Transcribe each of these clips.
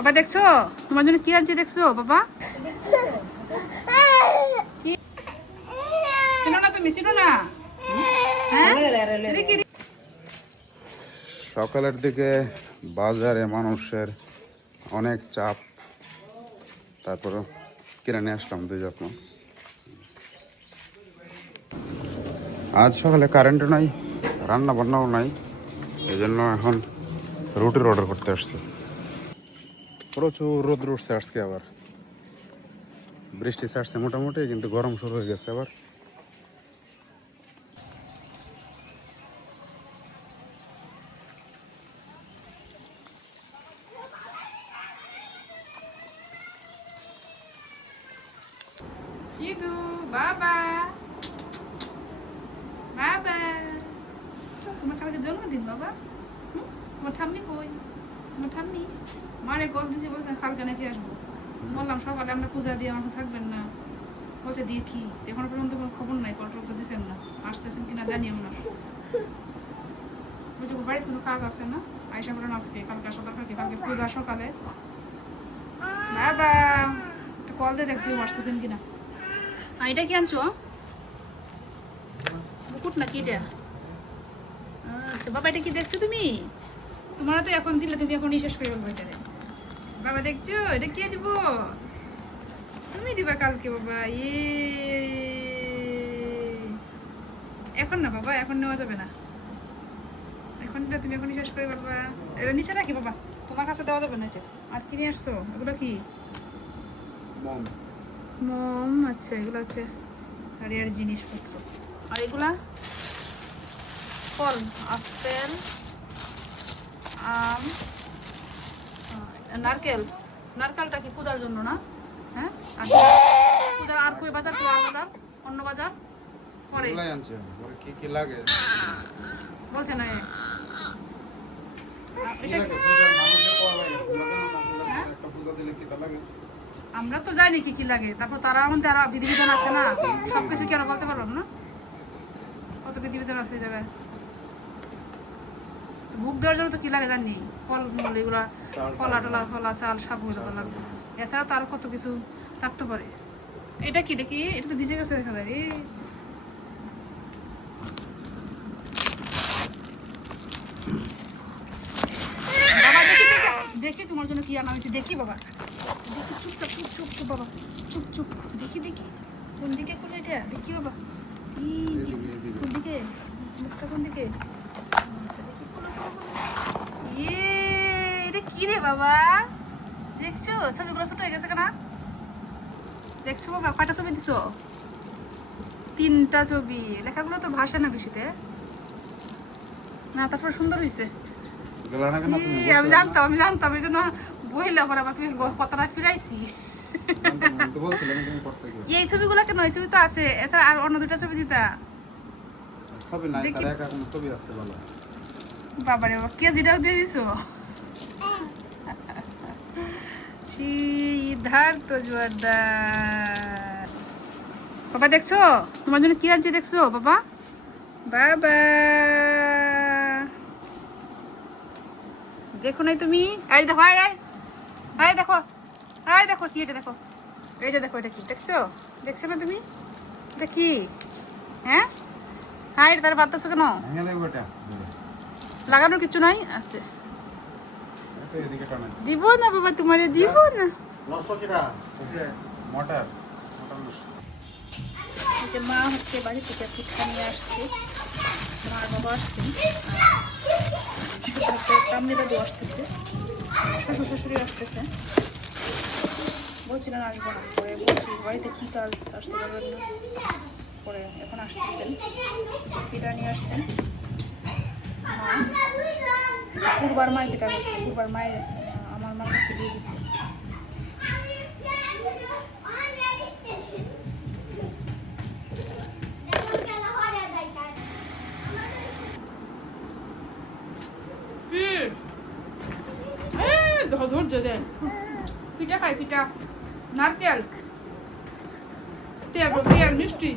বাবা দেখছো তোমার জন্য কি আনছি দেখছো বাবা? ছিল না তুমি ছিল না? সকালের দিকে বাজারে মানুষের অনেক চাপ, তারপর কিনে নিয়ে আসলাম 2 জাত মাছ। আজ সকালে কারেন্টও নাই, রান্না বান্নাও নাই, এই জন্য এখন রুটির অর্ডার করতে আসছে। প্রচুর রোদ উঠছে আজকে, আবার বৃষ্টি ছাড়ছে মোটামুটি, কিন্তু গরম শুরু হয়ে গেছে আবার। Sidu, বাবা বাবা তোমার কালকে জন্মদিন বাবা। তোমার ঠাম্মি কই? তোমার ঠাম্মি মারে কল দিয়েছে, বলছেন কালকে নাকি আসবো। বললাম সকালে আমরা পূজা দিয়ে আমাকে থাকবেন না, বলছে দিয়ে কি এখনো পর্যন্ত কোনো খবর নাই, কল টল তো দিচ্ছেন না, আসতেছেন কিনা জানিও না। বলছে বাড়িতে কোনো কাজ আছে না, আয়সা করেন আজকে, কালকে আসা দরকার কি, কালকে পূজা সকালে। বাবা একটা কল দিয়ে দেখতে আসতেছেন কিনা। এটা কি আনছো? মুকুট নাকি এটা? আচ্ছা বাবা, এটা কি দেখছো তুমি? তোমার তো এখন দিলে তুমি এখন শেষ করে বলবো এটারে। বাবা দেখছো এটা কে দিব? তুমি দিবা কালকে বাবা। এখন না বাবা, এখন নেওয়া যাবে না, এখন তুমি এখনই শেষ করে বাবা। এটা নিচে রাখি বাবা, তোমার কাছে দেওয়া যাবে না এটা। আর কি নিয়ে আসছো? এগুলো কি? মোম। আচ্ছা এগুলো হচ্ছে আর জিনিসপত্র। আর এগুলা ফল, আপেল, আম, নারকেল। নারকেলটা কি পূজার জন্য না? হ্যাঁ, পূজার আর কই বাজার, বাজার অন্য বাজার পরে কি কি লাগে বলছে না। আমরা তো জানি কি কি লাগে, তারপর তারা মধ্যে আরো বিধিবিধান আছে না, সবকিছু কেন বলতে পারলাম না, কত বিধিবিধান আছে এই জায়গায়। ভোগ দেওয়ার জন্য তো কি লাগে জানি, ফল মূল এগুলা, কলা টলা, কলা চাল, সাবু এগুলো লাগবে। এছাড়া তো আরো কত কিছু থাকতে পারে। এটা কি দেখি? এটা তো ভিজে গেছে দেখা যায়। বাবা দেখি দেখি তোমার জন্য কি আনা হয়েছে দেখি বাবা, দেখি। চুপচাপ চুপ চুপ চুপ বাবা, চুপ চুপ। দেখি দেখি কোন দিকে করলে এটা দেখি বাবা। কোন দিকে? মুখটা কোন দিকে? আচ্ছা দেখি। এটা কি রে বাবা? দেখছো ছবিগুলো ছোট হয়ে গেছে কেনা? দেখছো বাবা কয়টা ছবি দিছো? 3টা ছবি। লেখাগুলো তো ভাষা না বেশিতে না, তারপর সুন্দর হয়েছে। আমি জানতাম এই জন্য বইলে পরে আবার তুমি কথাটা ফিরাইছি। এই ছবিগুলো কেন? এই ছবি তো আছে, এছাড়া আর অন্য 2টা ছবি দিতা। বাবারে বাবা, কেজিটাও দিয়ে দিছো। সিদ্ধার্থ জোয়ারদার। বাবা দেখছো তোমার জন্য কি আনছি দেখছো বাবা? বাবা দেখো নাই তুমি? এই দেখো, এই দেখো, এই দেখো কি এটা দেখো, এই যে দেখো এটা কি দেখছো? দেখছো না তুমি? এটা কি? হ্যাঁ হাই, তার বাতাস কেন? লাগানোর কিছু নাই আছে। দিব না বাবা, তোমারে দিব না। মা হচ্ছে বাড়ি থেকে পিঠা নিয়ে আসছে, মার বাবা আসছে, কামনি দাদু আসতেছে, শ্বশুর শাশুড়ি আসতেছে। বলছিলেন আসবো না, পরে বলছি বাড়িতে কি কাজ আসতে পারবেন না, পরে এখন আসতেছেন। পিঠা নিয়ে আসছেন মা, পূর্বার মায় পিঠা করছে, পূর্বার মায়ের আমার মার কাছে দিয়ে দিচ্ছে। ধৈর্য দেন, পিঠা খাই, পিঠা, নারকেল, তেল তেল মিষ্টি।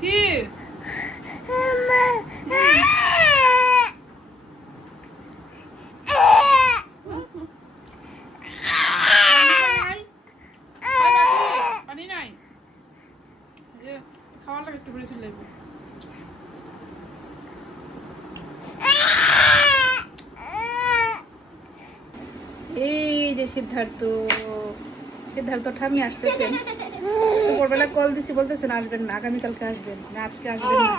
কি সিদ্ধার্থ সিদ্ধার্থ ঠাম্মি আসতেছেন। দুপুরবেলা কল দিছি, বলতেছেন আসবেন না, আগামীকালকে আসবেন না, আজকে আসবেন না।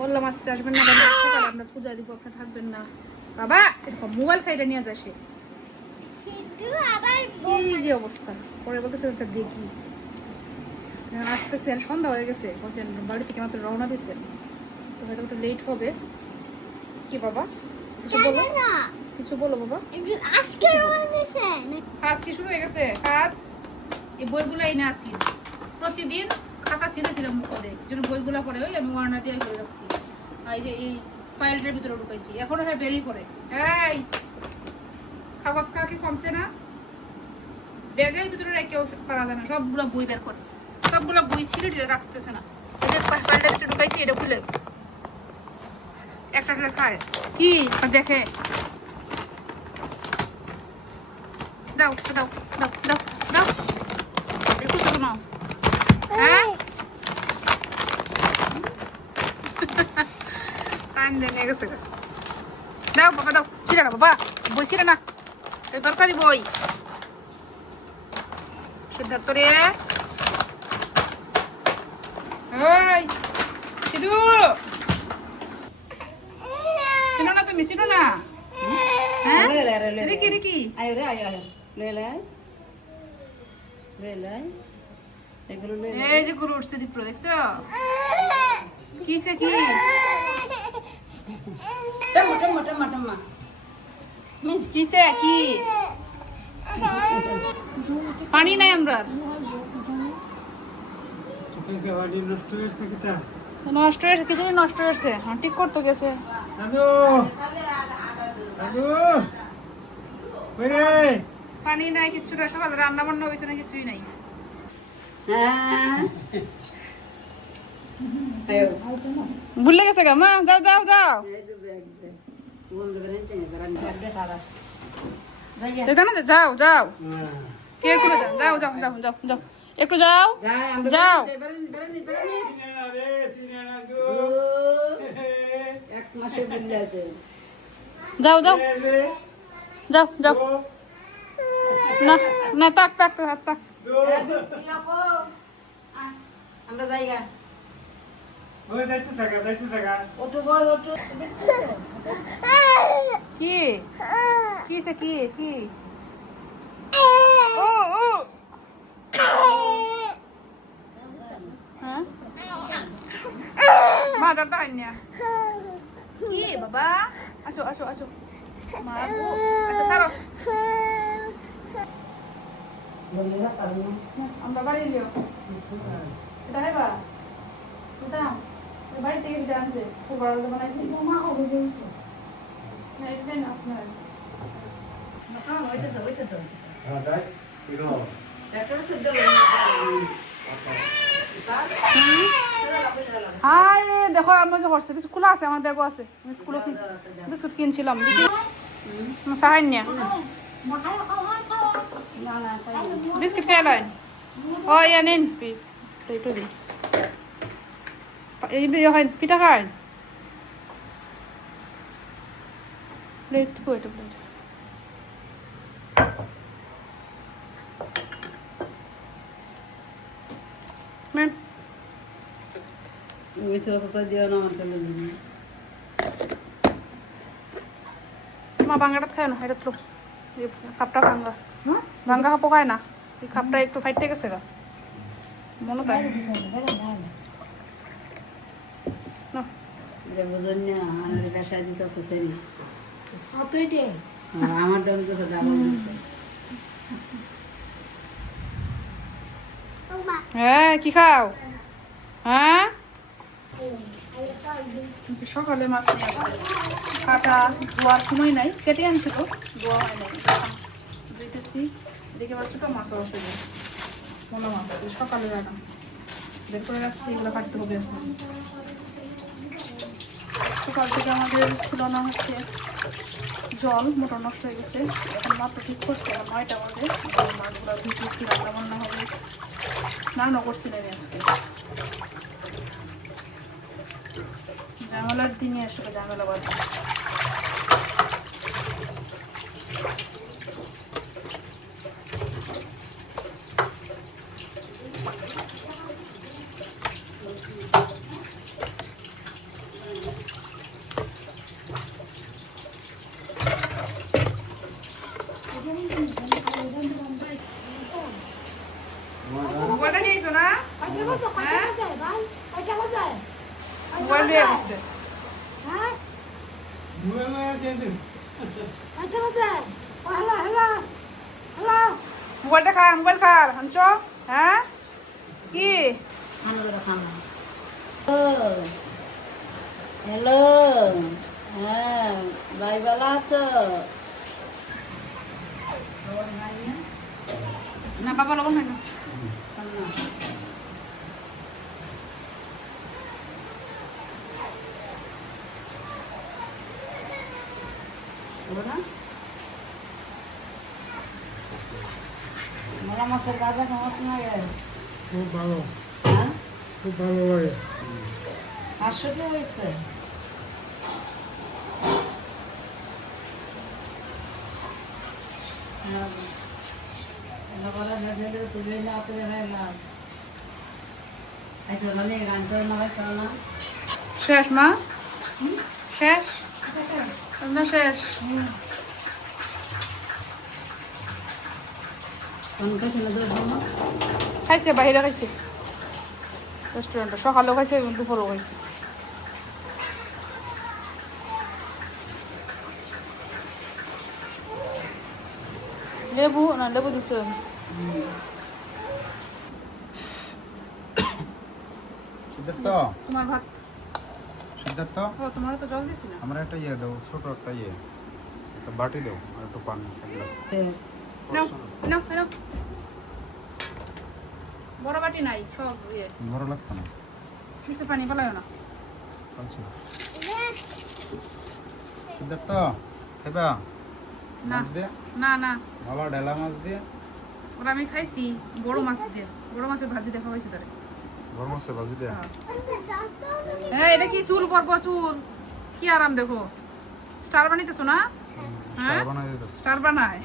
বললাম আজকে আসবেন না, সকালে আমরা পূজা দিব, আপনার থাকবেন না। বাবা মোবাইল খাইটা নিয়ে যায় সে, কি যে অবস্থা। পরে বলতেছে আচ্ছা দেখি, এখন আসতেছেন, সন্ধ্যা হয়ে গেছে, বলছেন বাড়ি থেকে মাত্র রওনা দিচ্ছেন, তো হয়তো একটু লেট হবে। কি বাবা কিছু বলো, কিছু বলো বাবা। কাজ কি শুরু হয়ে গেছে? কাজ এই বইগুলো এনে আসি, প্রতিদিন খাতা ছিঁড়েছিলাম মুখে, যেন বইগুলো পড়ে ওই আমি ওয়ার্না দিয়ে করে রাখছি। আর এই যে এই ফাইলটার ভিতরে ঢুকাইছি, এখনো হ্যাঁ বেরিয়ে পড়ে। এই কাগজ খাওয়া কি কমছে না? ব্যাগের ভিতরে রেখেও পারা যায় না, সবগুলো বই বের করে, সবগুলো বই ছিঁড়ে টিড়ে রাখতেছে না। এই যে ফাইলটার ভিতরে ঢুকাইছি, এটা খুলে একটা খায় কি দেখে। দাও দাও দাও দাও দাও, একটু ছোট নাও। হ্যাঁ কান নিয়ে গেছে। দাও বাবা দাও, ছিঁড়ে না বাবা, বই ছিঁড়ে না, এটা দরকারি বই। সিদ্ধার্থ রে, ওই সিধু, চিনো না তুমি, চিনো না? হ্যাঁ রিকি রিকি আয় রে আয় আয় লে এগুলো লে। এই যে গরু উঠছে দীপ্র, দেখছো কিসে কি? টম্মা টম্মা টম্মা টম্মা কিসে কি? পানি নাই আমরা, নষ্ট হয়েছে কি জানি, নষ্ট হয়েছে। হ্যাঁ ঠিক করতে গেছে। পানি নাই, কিচ্ছু না, সকালে রান্না বান্না হয়েছে না, কিছুই নাই। হ্যাঁ আয় ভুলে গেছে গা মা, যাও যাও যাও। এই তো ব্যাগ দে বন্ধ করে চেঞ্জ করে ব্যাগটা খারাপ দেখো না, যাও যাও, কে করে যাও যাও যাও যাও যাও, একটু যাও যাই আমরা যাও। বেরানি এক মাসে বিল আছে। যাও যাও যাও যাও, না না তাক তাক তাক তাক। আমরা জায়গা ওটো বল ওটো কি কিসে কি কি? ও ও হ্যাঁ মা দাঁড়া আইনা কি বাবা, আসো আসো আসো মা, আচ্ছা সারো, বন্ধুরা কারণ আমরা বাড়ি এলিও এটা হেবা এটা বাড়ি থেকে এটা আনছে, খুব বড় বানাইছি মা হবে বলছো না, এটা না আপনার হ্যাঁ হইতেছে হ্যাঁ তাই ঠিক আছে। একটা শুদ্ধ হাই রে দেখো আমার যে করছে কিছু খোলা আছে, আমার ব্যাগও আছে, আমি স্কুলে বিস্কুট কিনছিলাম দেখি সাহায্য নিয়া না না বিস্কিট খেয়ে লয়। ও ইয়া নিন একটু দিই, এই পিঠা খায় প্লেট কই, এটা প্লেট ম্যাম ওই সব কথা দিও না আমার কাছে দিন মা ভাঙ্গাটা খায় না, এটা তো কাপটা ভাঙ্গা, ভাঙ্গা কাপও খায় না, এই কাপটা একটু ফাইটে গেছে গা মনে তাই না। এটা বুঝুন না আমার পেশায় দিতেছে সেরি আমার দম দিতেছে ডাবল দিচ্ছে। হ্যাঁ কি খাও? হ্যাঁ সকালে মাছ নিয়ে আসছে, কাটা ধোয়ার সময় নাই, কেটে আনছে তো ধোয়া হয় নাই, ধুইতেছি দেখে পাচ্ছি তো মাছ অসুবিধা মনে মাছ সকালে রাখা বের করে রাখছি, এগুলো কাটতে হবে এখন। সকাল থেকে আমাদের ছিল না হচ্ছে জল, মোটর নষ্ট হয়ে গেছে, এখন মাত্র ঠিক করছে, 9টা বাজে, মাছগুলো ধুইতেছি, রান্না বান্না হবে, স্নানও করছিলাম আজকে। ঝামেলার দিনে আসলে ঝামেলা বাড়ছে। মোবাইলটা খা, মোবাইল খা আনছ হ্যাঁ কি হ্যালো, হ্যাঁ ভাই ভালো আছো? না বাবা লবণ হয় না মোলা মাছের বাজার কেমন লাগে? খুব ভালো, হ্যাঁ, খুব ভালো লাগে। 500 টাকা হয়েছে। শেষ মা শেষ রান্না শেষ খাইছে বাইরে খাইছে রেস্টুরেন্টে সকালেও খাইছে দুপুরেও খাইছে লেবু না লেবু দিছে সিদ্ধার্থ, তোমার ভাত সিদ্ধার্থ, ও তোমারও তো জল দিছি না আমরা একটা ইয়ে দাও, ছোট একটা ইয়ে, একটা বাটি দাও আর একটু পানি, এক গ্লাস। নাও নাও নাও বড় বাটি নাই সব ইয়ে বড় লাগতো না, কিছু পানি ফেলায় না চলছে। সিদ্ধার্থ, খাইবা? না মাছ দিয়ে, না না ভালো ডেলা মাছ দিয়ে, ওরা আমি খাইছি বড় মাছ দিয়ে বড় মাছের ভাজি দেখা হয়েছে তারে বড় মাছের ভাজি দিয়ে। হ্যাঁ এটা কি চুল পরব চুল কি আরাম দেখো স্টার বানাইতেছো না হ্যাঁ বানাই দিতেছে। স্টার বানায়